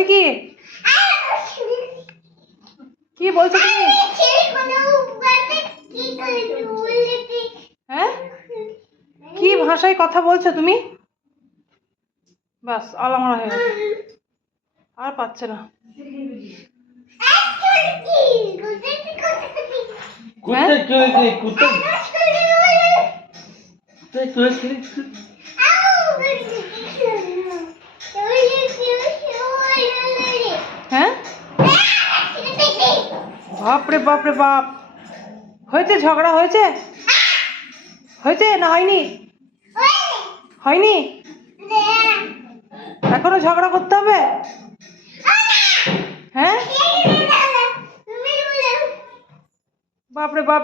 বলছে কি কি বলছো তুমি? হ্যাঁ, কি ভাষায় কথা বলছো তুমি? বাস আলামরা হয়ে গেছে, আর পাচ্ছে না। হ্যাঁ, বাপরে বাপরে বাপ, হয়েছে ঝগড়া হয়েছে? হয়েছে না হয়নি? হয়নি? এখনো ঝগড়া করতে হবে? হ্যাঁ, বাপরে বাপ।